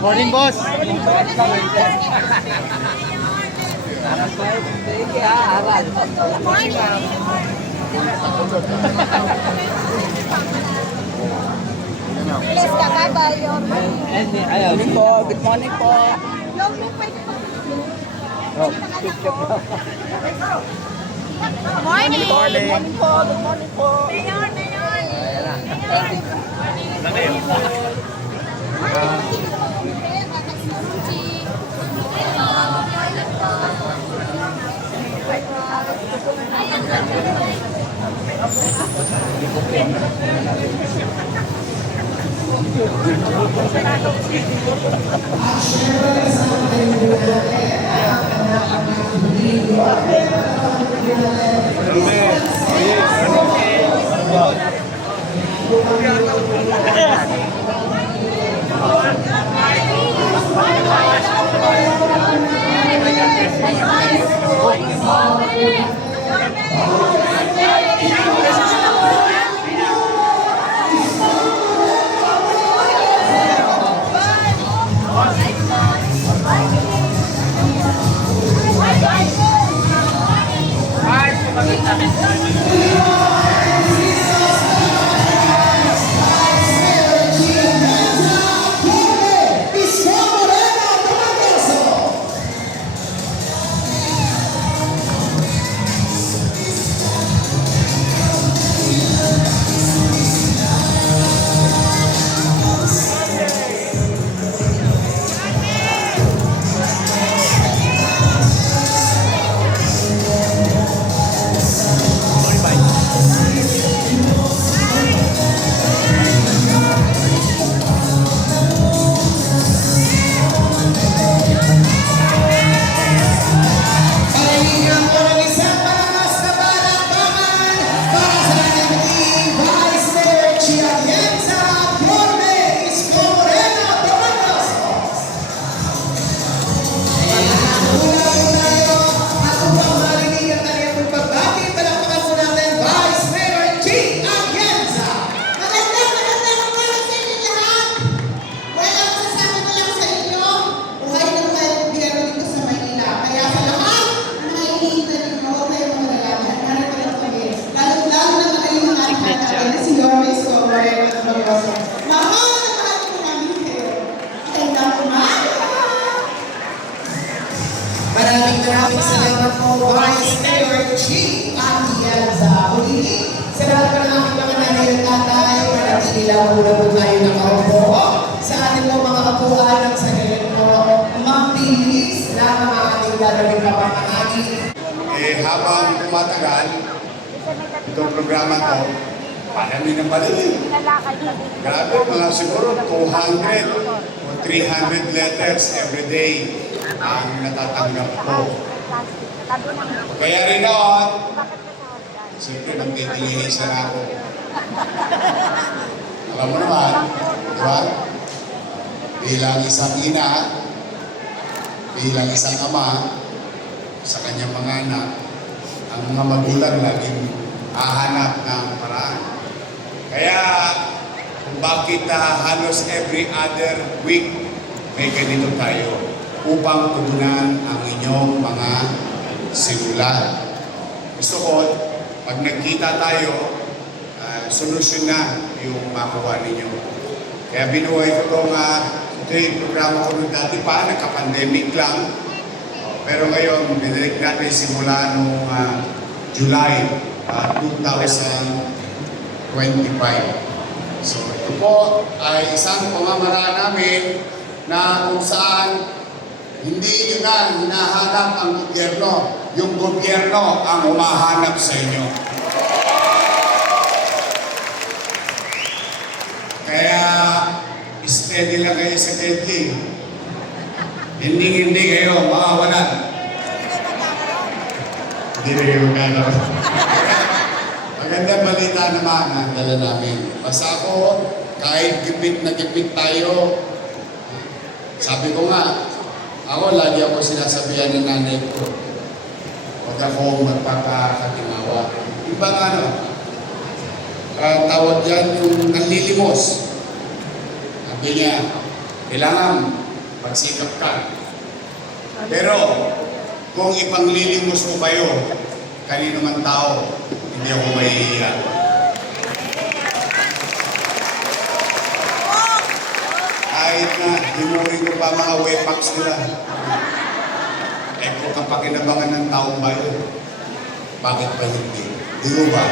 Morning, boss. Yes, kakabal yun. Morning po. Good morning po. Morning! Morning po. Good morning po. Mayor! Maraming salamat po, Vice Mayor G. Atienza. Muli, sa lahat pa ng aking mga nanay at tatay, marami lang muna po tayo nakaupo. Sa ating po mga kapuan ng sarili po, mabilis lang ang ating gagawin kapamahagi. Habang tumatagal, itong programa to, parami ng madali. Grabe, mga siguro 200 o 300 letters every day ang natatanggap ko. Kaya rin noon, siyempre nagtitilinis na ako. Alam mo naman, di ba? Bilang isang ina, bilang isang ama, sa kanyang mga anak, ang mga magulang laging hahanap ng paraan. Kaya, kung bakit halos every other week may ganito tayo upang tugunan ang inyong mga simulan. Gusto ko, pag nagkita tayo, solusyon na yung makuha ninyo. Kaya binuhay ko itong ito yung programa ko nung dati pa, nagka-pandemic lang. Pero ngayon, binalik natin simula noong July 2025. So ito po ay isang pamamaraan namin na kung saan hindi nyo na hinahanap ang gobyerno. Yung gobyerno ang humahanap sa inyo. Kaya steady lang kayo sa deadly. Hindi kayo makawalan. Hindi na kayo magkakaroon. Magandang balita naman ang dala namin. Basta ako, kahit gipit na gipit tayo, sabi ko nga, ako lagi ako sinasabihan ng nanay ko, huwag akong magpapakatimawa. Ibang tawag yan yung nanlilimos. Sabi niya, kailangan magsikap ka. Pero, kung ipanglilimos ko kayo, kanino man tao, hindi ako mahihiya. Kahit na hinurin ko pa mga wepax nila. Eh kung kapakinabangan ng taong bayan, bakit ba hindi? Di ko ba?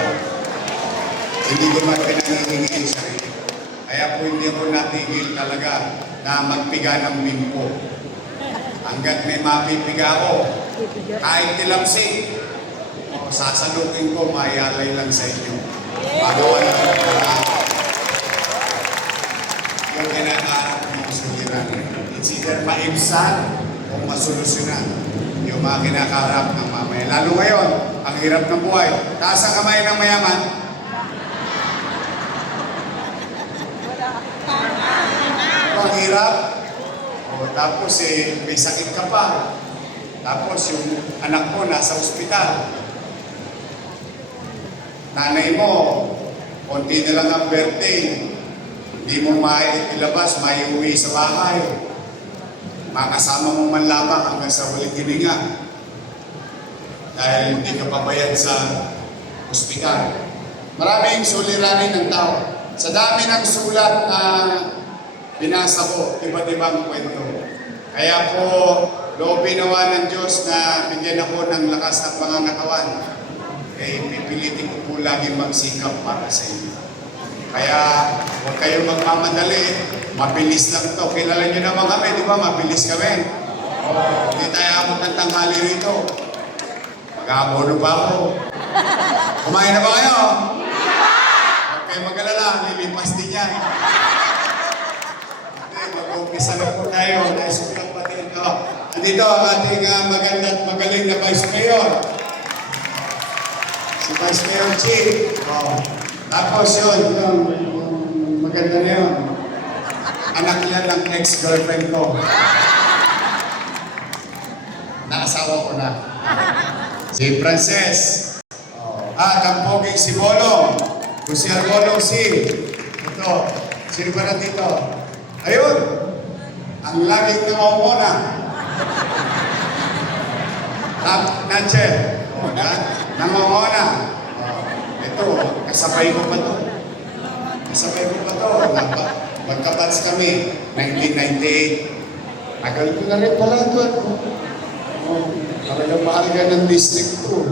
Hindi ko man pinangingi yung sarili. Kaya po hindi ako natigil talaga na magpiga ng bimpo. Hanggat may mapipiga ako, kahit tilamsik, sasalukin ko, mayalay lang sa inyo. Magawa na yung kinakaharap ng suliranin. It's either maibsan o masolusyonan yung mga kinakaharap ng mamaya. Lalo ngayon, ang hirap ng buhay. Taas ang kamay ng mayaman. Ang hirap. O, tapos may sakit ka pa. Tapos yung anak mo nasa ospital. Nanay mo, konti na lang ang birthday. Hindi mo mailabas, maiuwi sa bahay. Makasama mo man lamang hanggang sa huling hininga. Dahil hindi ka pabayad sa ospital. Maraming suliranin ng tao. Sa dami ng sulat na binasa ko, iba't ibang kwento. Kaya po, loobin nawa ng Diyos na bigyan ako ng lakas ng pangangatawan. Eh, pipilitin ko po lagi magsikap para sa inyo. Kaya, huwag kayong magmamadali. Mabilis lang ito. Kilala nyo naman kami, di ba? Mabilis kami. Hindi tayo abot ng tanghali rito. Mag-aabono pa ako. Kumain na ba kayo? Huwag kayong mag-alala, lilipas din yan. Mag-umpisa na po tayo. Naisulat pati ito. Andito ang ating maganda at magaling na Vice Mayor. Si Vice Mayor Chief. Tapos yun, yung maganda na yun. Anak niya ng ex-girlfriend ko. Naasawa ko na. Si Frances. Kampoging si Bolong. Kung si Bolong si. Ito. Sino ba na dito? Ayun. Ang laging nangongona. Nache. Nangongona. Ito. Kasabay ko pa to. Kasabay ko pa to. Magkabats kami. 1998. Tagal ko na rin pala ito. Talagang mahalaga ng district to.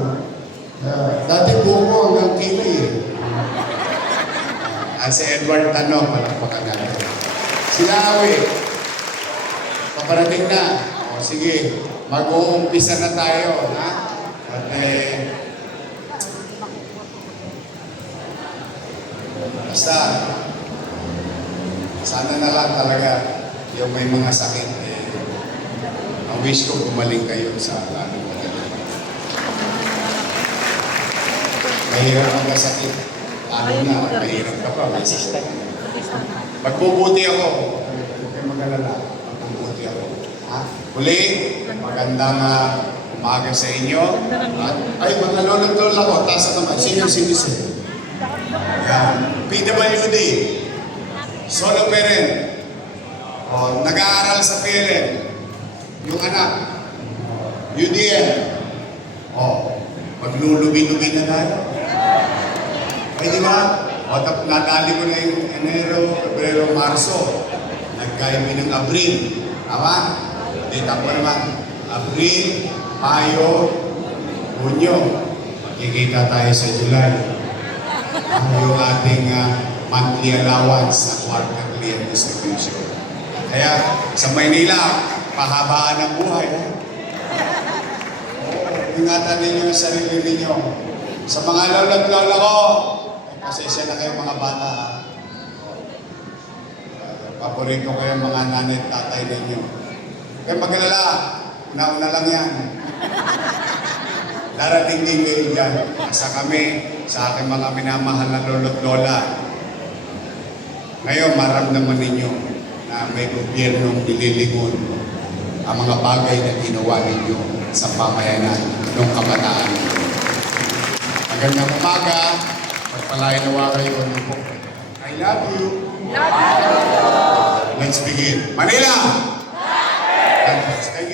Dati buo ko hanggang Kili. Si Edward Tano, palakpakan natin. Sila Awi, paparating na. Sige, mag-uumpisa na tayo. Ha? At basta, sana na lang talaga yung may mga sakit. Ang wish ko gumaling kayo sa lalong madali. Mahirap ang kasakit. Lalo na, mahirap ka pa. Magbubuti ako. Huwag kayo mag-alala. Magbubuti ako. Ha? Uli, magandang umaga sa inyo. Ay, mga lolo-lola ko, taas ang kamay. Senior citizen. PWD. Solo parent. Nag-aaral sa PLM. Yung anak. UDM. Maglulubi-lubi na tayo. Ay, di ba? Natali ko na yung Enero, Febrero, Marso. Nagkaimi ng Abril. Tama? Dita ko naman. Abril, Mayo, Hunyo. Magkikita tayo sa July. Yung ating monthly allowance sa quarterly and distribution. Kaya sa Maynila, pahabaan ng buhay. Ingatan ninyo yung sarili ninyo. Sa mga lolo't lola ko, pasensya na kayo mga bata. Paborito ko yung mga nanay at tatay ninyo. Kaya mag-alala, una-una lang yan. Darating din kayo dyan. Sa kami, sa aking mga minamahal na lolo't lola. Ngayon, maramdaman ninyo na may gobyernong nililingon ang mga bagay na ginawa ninyo sa pamayanan ng kabataan. Magandang umaga. Pagpalain nawa kayo. I love you. Love you. Let's begin. Manila! Thank you.